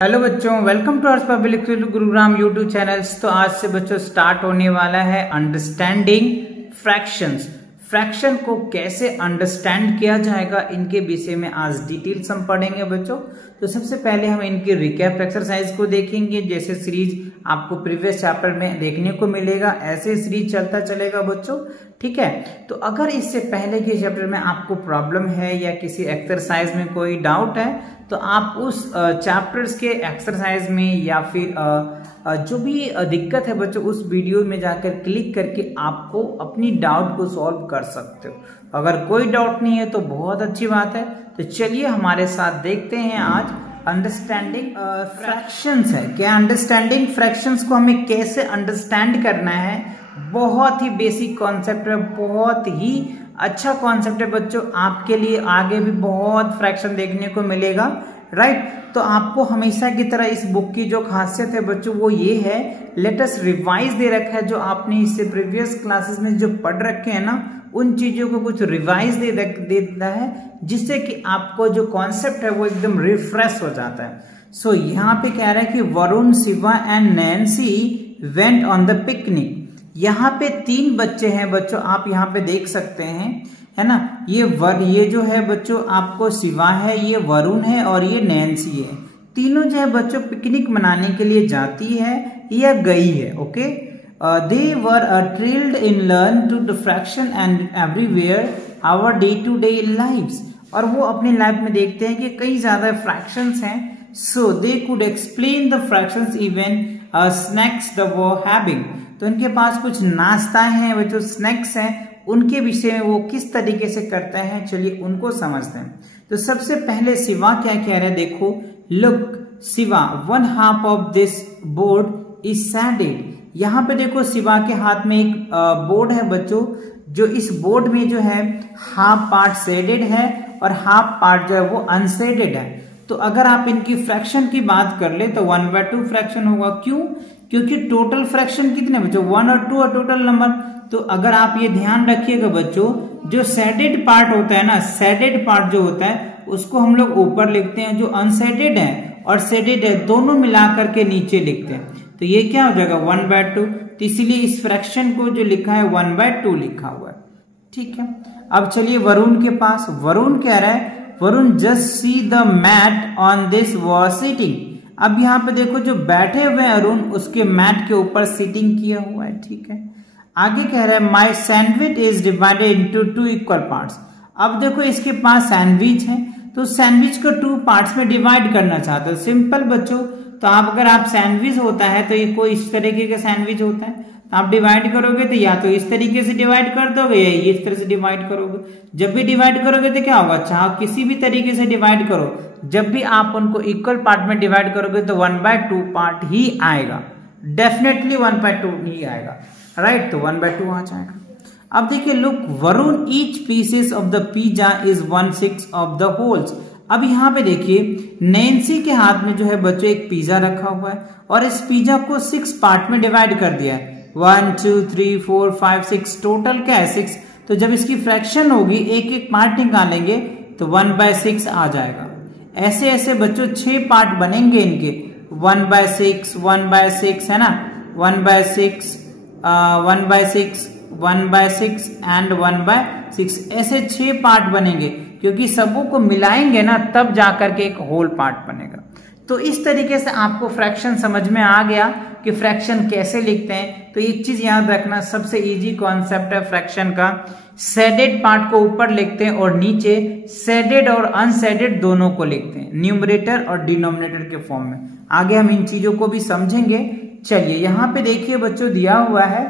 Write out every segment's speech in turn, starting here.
Hello बच्चों, welcome two hours public school Gurugram YouTube channels. तो आज से बच्चों स्टार्ट होने वाला है अंडरस्टैंडिंग फ्रैक्शंस। फ्रैक्शन को कैसे अंडरस्टैंड किया जाएगा, इनके विषय में आज डिटेल्स हम पढ़ेंगे बच्चों। तो सबसे पहले हम इनके रिकैप एक्सरसाइज को देखेंगे। जैसे सीरीज आपको प्रीवियस चैप्टर में देखने को मिलेगा, ऐसे सीरीज चलता चलेगा बच्चों, ठीक है। तो अगर इससे पहले के चैप्टर में आपको प्रॉब्लम है या किसी एक्सरसाइज में कोई डाउट है, तो आप उस चैप्टर्स के एक्सरसाइज में या फिर जो भी दिक्कत है बच्चों, उस वीडियो में जाकर क्लिक करके आपको अपनी डाउट को सॉल्व कर सकते हो। अगर कोई डाउट नहीं है तो बहुत अच्छी बात है। तो चलिए हमारे साथ देखते हैं आज अंडरस्टैंडिंग फ्रैक्शंस है क्या। अंडरस्टैंडिंग फ्रैक्शंस को हमें कैसे अंडरस्टैंड करना है, बहुत ही बेसिक कॉन्सेप्ट है, बहुत ही अच्छा कॉन्सेप्ट है बच्चों। आपके लिए आगे भी बहुत फ्रैक्शन देखने को मिलेगा, राइट। तो आपको हमेशा की तरह इस बुक की जो खासियत है बच्चों वो ये है, लेटेस्ट रिवाइज दे रखा है। जो आपने इससे प्रीवियस क्लासेस में जो पढ़ रखे हैं ना, उन चीजों को कुछ रिवाइज दे देता है, जिससे कि आपको जो कॉन्सेप्ट है वो एकदम रिफ्रेश हो जाता है। सो यहाँ पे कह रहा है कि Varun, Shiva and Nancy went on the picnic. यहाँ पे 3 बच्चे हैं बच्चों, आप यहाँ पे देख सकते हैं, है ना। ये जो है बच्चों आपको शिवा है, ये वरुण है और ये नैन्सी है। तीनों जो है बच्चों पिकनिक मनाने के लिए जाती है या गई है, okay. They were thrilled in learn to the fraction and everywhere our day to day lives। और वो अपनी लाइफ में देखते हैं कि कई ज्यादा फ्रैक्शंस हैं। So they could explain the fractions even snacks the वो हैविंग। तो इनके पास कुछ नाश्ता है, वो जो स्नैक्स हैं उनके विषय में वो किस तरीके से करते हैं, चलिए उनको समझते हैं। तो सबसे पहले शिवा क्या कह रहे हैं, देखो। Look Shiva, 1/2 of this board is shaded. यहाँ पे देखो शिवा के हाथ में एक बोर्ड है बच्चों, जो इस बोर्ड में जो है हाफ पार्ट शेडेड है और हाफ पार्ट जो है वो अनशेडेड है। तो अगर आप इनकी फ्रैक्शन की बात कर ले तो 1/2 फ्रैक्शन होगा। क्यों? क्योंकि टोटल फ्रैक्शन कितने बच्चों, 1 और 2 और टोटल नंबर। तो अगर आप ये ध्यान रखिएगा बच्चों, जो शेडेड पार्ट होता है ना, शेडेड पार्ट जो होता है उसको हम लोग ऊपर लिखते हैं, जो अनशेडेड है और शेडेड है दोनों मिलाकर के नीचे लिखते हैं। तो ये क्या हो जाएगा 1/2। तो इसीलिए इस फ्रैक्शन को जो लिखा है 1/2 लिखा हुआ है, ठीक है। अब चलिए वरुण के पास। वरुण कह रहा है, Varun just see the mat on this was sitting. अब यहाँ पे देखो जो बैठे हुए हैं अरुण, उसके मैट के ऊपर सिटिंग किया हुआ है, ठीक है। आगे कह रहा है my sandwich is divided into 2 equal parts. अब देखो इसके पास सैंडविच है, तो सैंडविच को 2 पार्ट्स में डिवाइड करना चाहते हो। सिंपल बच्चों, तो आप अगर आप सैंडविच होता है तो ये कोई इस तरीके का सैंडविच होता है, तो आप डिवाइड करोगे तो या तो इस तरीके से डिवाइड कर दोगे या इस तरह से डिवाइड करोगे। जब भी डिवाइड करोगे तो क्या होगा, चाहे किसी भी तरीके से डिवाइड करो, जब भी आप उनको इक्वल पार्ट में डिवाइड करोगे तो 1/2 पार्ट ही आएगा, डेफिनेटली 1/2 ही आएगा, राइट। तो 1/2 आ जाएगा। अब देखिए look Varun, each pieces of the pizza is 1/6 of the holes. अब यहाँ पे देखिए नैन्सी के हाथ में जो है बच्चों एक पिज्जा रखा हुआ है और इस पिज्जा को 6 पार्ट में डिवाइड कर दिया है। 1 2 3 4 5 6, टोटल क्या है 6। तो जब इसकी फ्रैक्शन होगी, एक एक पार्ट निकालेंगे तो 1/6 आ जाएगा। ऐसे ऐसे बच्चों 6 पार्ट बनेंगे इनके, 1/6 1/6 है ना, 1/6 1/6 1/6 एंड 1/6, ऐसे 6 पार्ट बनेंगे, क्योंकि सबों को मिलाएंगे ना तब जाकर के एक होल पार्ट बनेगा। तो इस तरीके से आपको फ्रैक्शन समझ में आ गया कि फ्रैक्शन कैसे लिखते हैं। तो एक चीज याद रखना, सबसे इजी कॉन्सेप्ट है फ्रैक्शन का, शेडेड पार्ट को ऊपर लिखते हैं और नीचे शेडेड और अनशेडेड दोनों को लिखते हैं, न्यूमरेटर और डिनोमिनेटर के फॉर्म में। आगे हम इन चीजों को भी समझेंगे। चलिए यहाँ पे देखिए बच्चों दिया हुआ है,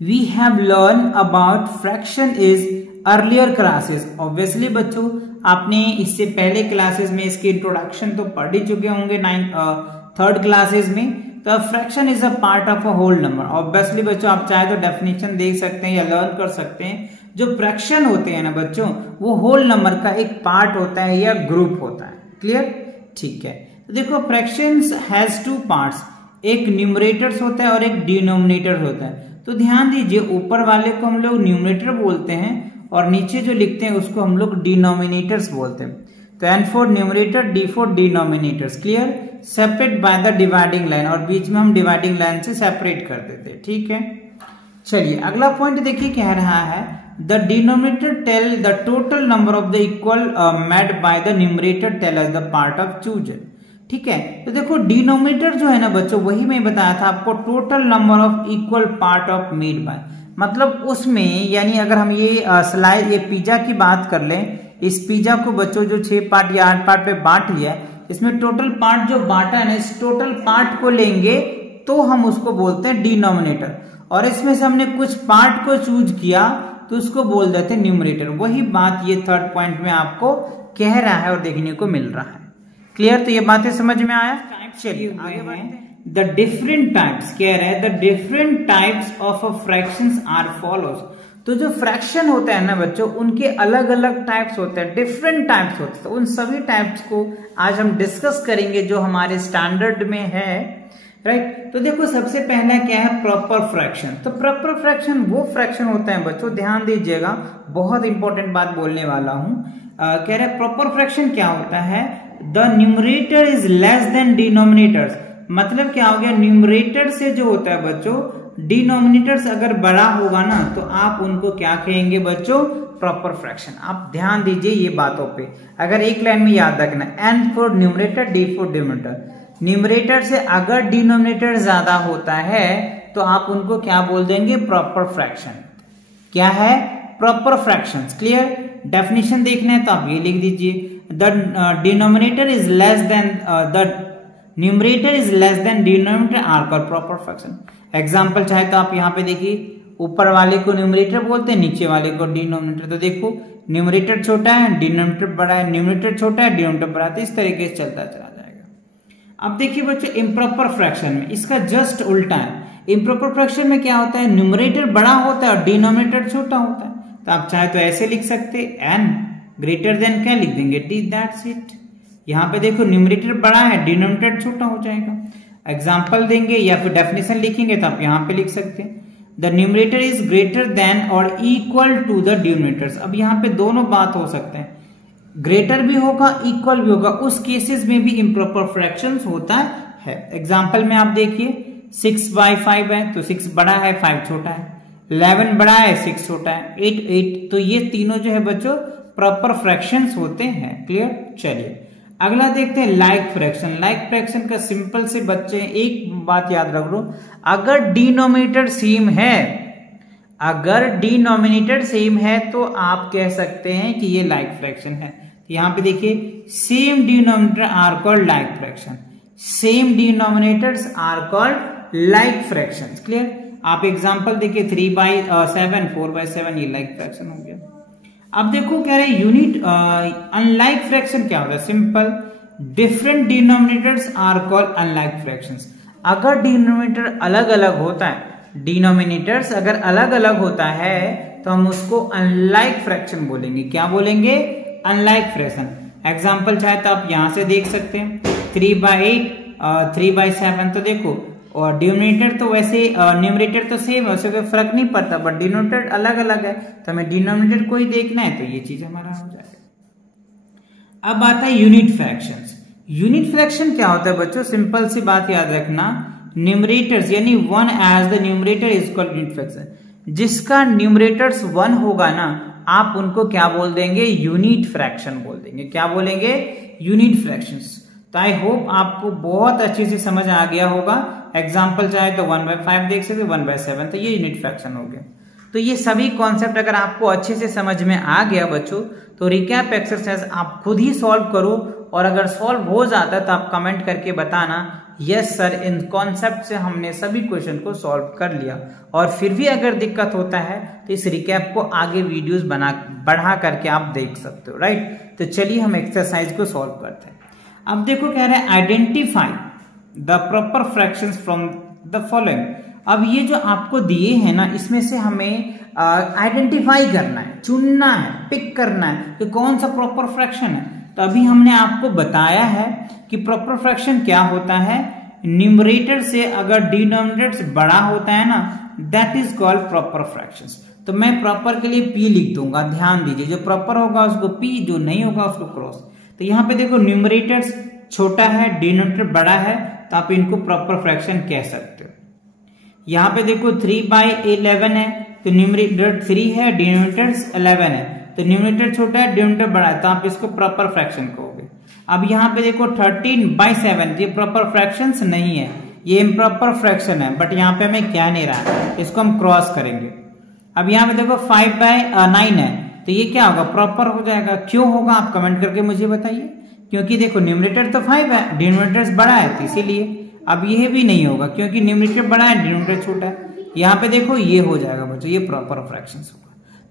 we have learn about fraction is earlier classes. Obviously बच्चों आपने इससे पहले क्लासेस में इसकी इंट्रोडक्शन तो पढ़ ही चुके होंगे 3rd क्लासेस में। तो fraction is a part of a whole number. Obviously बच्चों आप चाहे तो डेफिनेशन देख सकते हैं या लर्न कर सकते हैं। जो फ्रैक्शन होते हैं ना बच्चों, वो होल नंबर का एक पार्ट होता है या ग्रुप होता है, क्लियर, ठीक है। तो देखो फ्रैक्शंस हैज 2 पार्ट्स, एक न्यूमरेटर्स होता है और एक डिनोमिनेटर होता है। तो ध्यान दीजिए ऊपर वाले को हम लोग न्यूमरेटर बोलते हैं और नीचे जो लिखते हैं उसको हम लोग डिनोमिनेटर्स बोलते हैं। तो n for numerator, d for denominators. Clear? Separate by the dividing line, और बीच में हम डिवाइडिंग लाइन से सेपरेट कर देते। ठीक है, चलिए अगला पॉइंट देखिए, कह रहा है the denominator tell the total number of the equal made by the numerator tell us the part of chosen. ठीक है, तो देखो डिनोमिनेटर जो है ना बच्चों, वही मैं बताया था आपको, total number of equal part of made by, मतलब उसमें यानी अगर हम ये स्लाइस, ये पिज्जा की बात कर लें, इस पिज्जा को बच्चों जो 6 पार्ट या 8 पार्ट पे बांट लिया, इसमें टोटल पार्ट जो बांटा है ना, इस टोटल पार्ट को लेंगे तो हम उसको बोलते हैं डिनोमिनेटर, और इसमें से हमने कुछ पार्ट को चूज किया तो उसको बोल देते हैं न्यूमरेटर। वही बात ये थर्ड पॉइंट में आपको कह रहा है और देखने को मिल रहा है। क्लियर? तो ये बातें समझ में आया? चलिए आगे बढ़ते हैं। द डिफरेंट टाइप्स कह रहे हैं, the different types of fractions are follows. तो जो फ्रैक्शन होता है ना बच्चों, उनके अलग अलग टाइप्स होते हैं, डिफरेंट टाइप्स होते हैं। तो उन सभी टाइप्स को आज हम डिस्कस करेंगे जो हमारे स्टैंडर्ड में है। राइट, तो देखो सबसे पहला क्या है, प्रॉपर फ्रैक्शन। तो प्रॉपर फ्रैक्शन वो फ्रैक्शन होता है बच्चों, ध्यान दीजिएगा, बहुत इंपॉर्टेंट बात बोलने वाला हूं। कह रहे प्रॉपर फ्रैक्शन क्या होता है, the numerator is less then denominators. मतलब क्या हो गया, न्यूमरेटर से जो होता है बच्चों, डिनोमिनेटर्स अगर बड़ा होगा ना तो आप उनको क्या कहेंगे बच्चों, प्रॉपर फ्रैक्शन। आप ध्यान दीजिए ये बातों पे, अगर एक लाइन में याद रखना, n for numerator, d for denominator. Numerator से अगर डिनोमिनेटर ज्यादा होता है तो आप उनको क्या बोल देंगे, प्रॉपर फ्रैक्शन। क्या है, प्रॉपर फ्रैक्शंस। क्लियर? डेफिनेशन देखना है तो आप ये लिख दीजिए, the denominator is less than the numerator is less than denominator are called proper fraction. Example चाहे तो आप यहाँ पे देखिए, ऊपर वाले को न्यूमरेटर बोलते हैं, नीचे वाले को डिनोमिनेटर। तो देखो न्यूमरेटर छोटा है, डिनोमिनेटर बड़ा है, न्यूमरेटर छोटा है, डिनोमिनेटर बड़ा है, तो इस तरीके से चलता चला जाएगा। अब देखिए बच्चों इम्प्रॉपर फ्रैक्शन में इसका जस्ट उल्टा है। इम्प्रॉपर फ्रैक्शन में क्या होता है, न्यूमरेटर बड़ा होता है और डिनोमिनेटर छोटा होता है। तो आप चाहे तो ऐसे लिख सकते हैं, n ग्रेटर देन क्या लिख देंगे, d, दैट्स इट। यहाँ पे देखो न्यूमरेटर बड़ा है, डिनोमिनेटर छोटा हो जाएगा। एग्जाम्पल देंगे या फिर डेफिनेशन लिखेंगे तो आप यहाँ पे लिख सकते हैं, the numerator is greater than और इक्वल टू द डिनोमिनेटर्स। अब यहाँ पे दोनों बात हो सकते हैं, ग्रेटर भी होगा, इक्वल भी होगा, उस केसेस में भी इम्प्रॉपर फ्रैक्शंस होता है। एग्जाम्पल में आप देखिए 6/5 है तो 6 बड़ा है, 5 छोटा है, 11 बड़ा है, 6 छोटा है, 8। तो ये तीनों जो है बच्चों प्रॉपर फ्रैक्शंस होते हैं। क्लियर? चलिए अगला देखते हैं लाइक फ्रैक्शन। लाइक फ्रैक्शन का सिंपल से बच्चे एक बात याद रख लो, अगर डिनोमिनेटर सेम है, अगर डिनोमिनेटर सेम है तो आप कह सकते हैं कि ये लाइक फ्रैक्शन है। यहां पे देखिए, same denominator are called like fraction, same denominators are called like fractions. Clear? आप एग्जांपल देखिए 3/7, 4/7, ये लाइक फ्रैक्शन हो गया। अब देखो कह रहे हैं यूनिट अनलाइक फ्रैक्शन क्या होता है, simple, different denominators are called unlike fractions. अगर डिनोमिनेटर अलग अलग होता है, डिनोमिनेटर्स अगर अलग अलग होता है तो हम उसको अनलाइक फ्रैक्शन बोलेंगे। क्या बोलेंगे? Unlike fraction. एग्जांपल चाहे तो आप यहां से देख सकते हैं, 3/8, 3/7। तो देखो और डिनोमिनेटर तो वैसे न्यूमरेटर तो सेम है, उससे कोई फर्क नहीं पड़ता, बट डिनोमिनेटर अलग अलग है तो हमें डिनोमिनेटर को ही देखना है, तो ये चीज हमारा हो जाएगा। अब आता है यूनिट फ्रैक्शंस। यूनिट फ्रैक्शन क्या होता है बच्चों, सिंपल सी बात याद रखना, न्यूमरेटर्स यानी 1 as the numerator is called unit fraction. जिसका न्यूमरेटर्स 1 होगा ना, आप उनको क्या बोल देंगे, यूनिट फ्रैक्शन बोल देंगे। क्या बोलेंगे? Unit fractions. तो आई होप आपको बहुत अच्छे से समझ आ गया होगा। एग्जाम्पल चाहे तो 1/5 देख सकते, 1/7, तो ये यूनिट फ्रैक्शन हो गया। तो ये सभी कॉन्सेप्ट अगर आपको अच्छे से समझ में आ गया बच्चों, तो रिकैप एक्सरसाइज आप खुद ही सॉल्व करो, और अगर सॉल्व हो जाता है तो आप कमेंट करके बताना, यस सर इन कॉन्सेप्ट से हमने सभी क्वेश्चन को सॉल्व कर लिया। और फिर भी अगर दिक्कत होता है तो इस रिकैप को आगे वीडियोस बढ़ा करके आप देख सकते हो। राइट, तो चलिए हम एक्सरसाइज को सॉल्व करते हैं। अब देखो कह रहे हैं identify the proper fractions from the following. अब ये जो आपको दिए हैं ना, इसमें से हमें आइडेंटिफाई करना है, चुनना है, पिक करना है कि कौन सा प्रॉपर फ्रैक्शन है। तो अभी हमने आपको बताया है कि प्रॉपर फ्रैक्शन क्या होता है, न्यूमरेटर से अगर डिनोमिनेटर बड़ा होता है ना, that is called proper fractions. तो मैं प्रॉपर के लिए P लिख दूंगा, ध्यान दीजिए, जो प्रॉपर होगा उसको P, जो नहीं होगा उसको क्रॉस। तो यहाँ पे देखो न्यूमरेटर छोटा है, डिनोमिनेटर बड़ा है, तो आप इनको प्रॉपर फ्रैक्शन कह सकते हो। यहाँ पे देखो 3/11 है, तो न्यूमरेटर 3 है, डिनोमिनेटर 11 है, तो न्यूमरेटर छोटा है, डिनोमिनेटर बड़ा है, तो आप इसको प्रॉपर फ्रैक्शन कहोगे। अब यहाँ पे देखो 13/7, ये प्रॉपर फ्रैक्शंस नहीं है, ये इम्प्रॉपर फ्रैक्शन है, बट यहाँ पे हमें क्या नहीं रहा है, इसको हम क्रॉस करेंगे। अब यहाँ पे देखो 5/9 है, तो ये क्या होगा, प्रॉपर हो जाएगा। क्यों होगा आप कमेंट करके मुझे बताइए, क्योंकि देखो न्यूमरेटर तो 5 है, डिनोमिनेटर बड़ा है, तो इसीलिए। अब ये भी नहीं होगा क्योंकि न्यूमरेटर बड़ा है, डिनोमिनेटर छोटा है। यहाँ पे देखो ये हो जाएगा बच्चों, ये प्रॉपर फ्रैक्शंस होगा।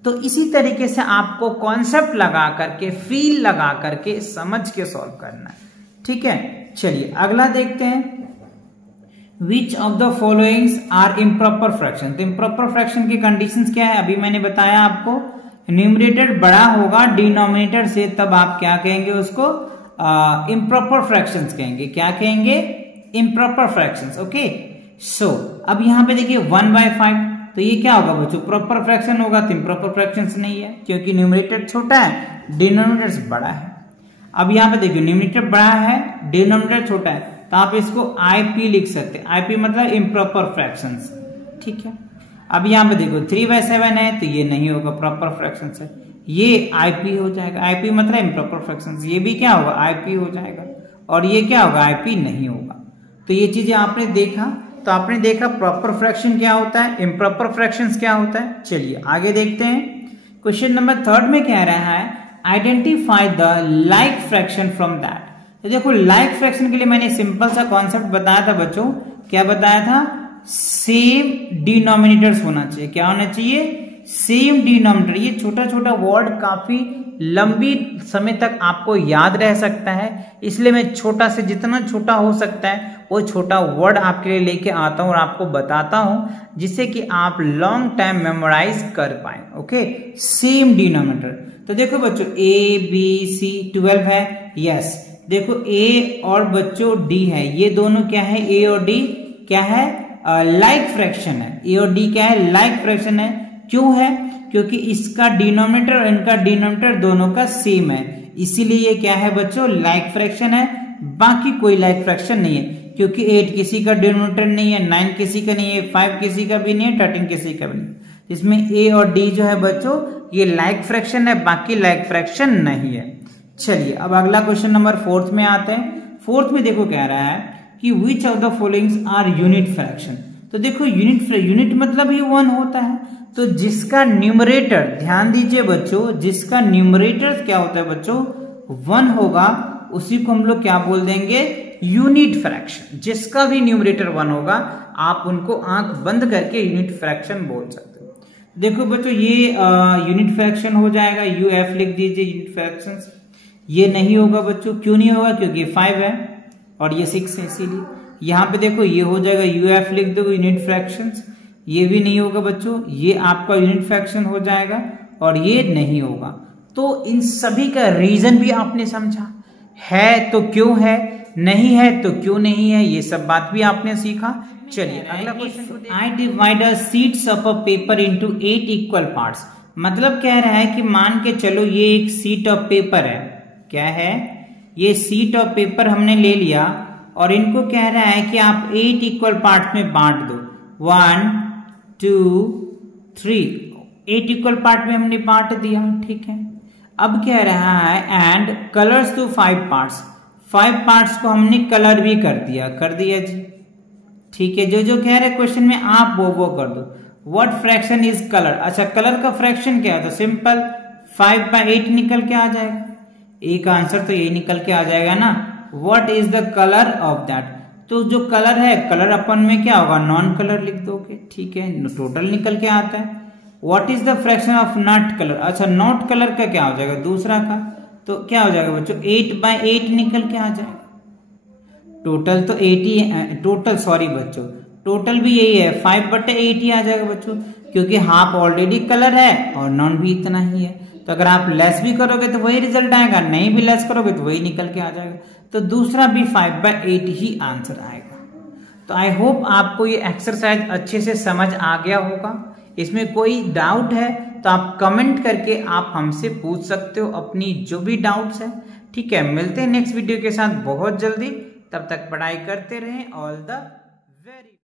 तो इसी तरीके से आपको कॉन्सेप्ट लगा करके, फील लगा करके, समझ के सॉल्व करना है, ठीक है। चलिए अगला देखते हैं, Which of the followings are improper fraction? तो improper fraction की कंडीशंस क्या है, अभी मैंने बताया आपको, न्यूमरेटर बड़ा होगा डिनोमिनेटर से, तब आप क्या कहेंगे उसको, improper fractions कहेंगे। क्या कहेंगे, improper fractions, ओके। सो अब यहाँ पे देखिए 1/5, तो ये क्या होगा बच्चों, प्रॉपर फ्रैक्शन होगा, तो improper fractions नहीं है क्योंकि न्यूमरेटर छोटा है, डिनोमिनेटर बड़ा है। अब यहाँ पे देखिए न्यूमरेटर बड़ा है, डिनोमिनेटर छोटा है, तो आप इसको IP लिख सकते हैं, IP मतलब इम्प्रॉपर फ्रैक्शंस, ठीक है। अब यहाँ पे देखो 3/7 है, तो ये नहीं होगा, प्रॉपर फ्रैक्शंस है, ये IP हो जाएगा, IP मतलब इम्प्रॉपर फ्रैक्शंस, ये भी क्या होगा, IP हो जाएगा, और ये क्या होगा, IP नहीं होगा। तो ये चीजें आपने देखा, तो आपने देखा प्रॉपर फ्रैक्शन क्या होता है, इम्प्रॉपर फ्रैक्शंस क्या होता है। चलिए आगे देखते हैं, क्वेश्चन नंबर 3 में कह रहा है identify the like fraction from that. तो देखो लाइक फ्रैक्शन के लिए मैंने सिंपल सा कॉन्सेप्ट बताया था बच्चों, क्या बताया था, सेम डिनोमिनेटर्स होना चाहिए। क्या होना चाहिए, सेम डिनोमिनेटर। ये छोटा छोटा वर्ड काफी लंबी समय तक आपको याद रह सकता है, इसलिए मैं छोटा से जितना छोटा हो सकता है वो छोटा वर्ड आपके लिए लेके आता हूं और आपको बताता हूं, जिससे कि आप लॉन्ग टाइम मेमोराइज कर पाए। Okay, same denominator. तो देखो बच्चों ABC 12 है, यस। देखो A और बच्चों D है, ये दोनों क्या है, A और D क्या है, लाइक फ्रैक्शन है। A और D क्या है, लाइक फ्रैक्शन है। क्यों है, क्योंकि इसका डिनोमिनेटर और इनका डिनोमिनेटर दोनों का सेम है, इसीलिए ये क्या है बच्चों, लाइक फ्रैक्शन है। बाकी कोई लाइक फ्रैक्शन नहीं है, क्योंकि 8 किसी का डिनोमिनेटर नहीं है, 9 किसी का नहीं है, 5 किसी का भी नहीं है, 13 किसी का भी नहीं है। इसमें A और D जो है बच्चों ये लाइक फ्रैक्शन है, बाकी लाइक फ्रैक्शन नहीं है। चलिए अब अगला क्वेश्चन नंबर 4 में आते हैं। 4 में देखो कह रहा है कि which of the followings are unit fraction. तो देखो यूनिट मतलब ही 1 होता है, तो जिसका न्यूमरेटर, ध्यान दीजिए बच्चों, जिसका न्यूमरेटर क्या होता है बच्चों, 1 होगा, उसी को हम लोग क्या बोल देंगे, यूनिट फ्रैक्शन। जिसका भी न्यूमरेटर 1 होगा आप उनको आंख बंद करके यूनिट फ्रैक्शन बोल सकते हो। देखो बच्चों ये यूनिट फ्रैक्शन हो जाएगा, UF लिख दीजिए यूनिट फ्रैक्शन। ये नहीं होगा बच्चों, क्यों नहीं होगा, क्योंकि 5 है और ये 6 है, इसीलिए। यहाँ पे देखो ये हो जाएगा, UF लिख दो यूनिट फ्रैक्शंस। ये भी नहीं होगा बच्चों, ये आपका यूनिट फ्रैक्शन हो जाएगा और ये नहीं होगा। तो इन सभी का रीजन भी आपने समझा, है तो क्यों है, नहीं है तो क्यों नहीं है, ये सब बात भी आपने सीखा। चलिए अगला question, I divide sheets of a paper into 8 equal parts. मतलब कह रहा है कि मान के चलो ये एक शीट ऑफ पेपर है, क्या है, ये शीट ऑफ पेपर हमने ले लिया और इनको कह रहा है कि आप 8 इक्वल पार्ट में बांट दो, 1 2 3, 8 इक्वल पार्ट में हमने बांट दिया, ठीक है। अब कह रहा है and colours to 5 parts, 5 parts को हमने कलर भी कर दिया जी, ठीक है। जो कह रहे क्वेश्चन में आप वो कर दो। व्हाट फ्रैक्शन इज कलर, अच्छा कलर का फ्रैक्शन क्या है, तो सिंपल 5/8 निकल के आ जाएगा, एक आंसर तो यही निकल के आ जाएगा ना। What is the colour of that, तो जो कलर है, कलर अपन में क्या होगा, नॉन कलर लिख दोगे, ठीक है, टोटल निकल के आता है। What is the fraction of not colour, अच्छा नॉट कलर का क्या हो जाएगा, दूसरा का, तो क्या हो जाएगा बच्चों, 8/8 निकल के आ जाएगा। टोटल तो 80, टोटल सॉरी बच्चों, टोटल भी यही है, 5/8 ही आ जाएगा बच्चों, क्योंकि हाफ ऑलरेडी कलर है और नॉन भी इतना ही है। तो अगर आप लेस भी करोगे तो वही रिजल्ट आएगा, नहीं भी लेस करोगे तो वही निकल के आ जाएगा। तो दूसरा भी 5/8 ही आंसर आएगा। तो आई होप आपको ये एक्सरसाइज अच्छे से समझ आ गया होगा। इसमें कोई डाउट है तो आप कमेंट करके आप हमसे पूछ सकते हो, अपनी जो भी डाउट्स है ठीक है, मिलते हैं नेक्स्ट वीडियो के साथ बहुत जल्दी। तब तक पढ़ाई करते रहें। All the very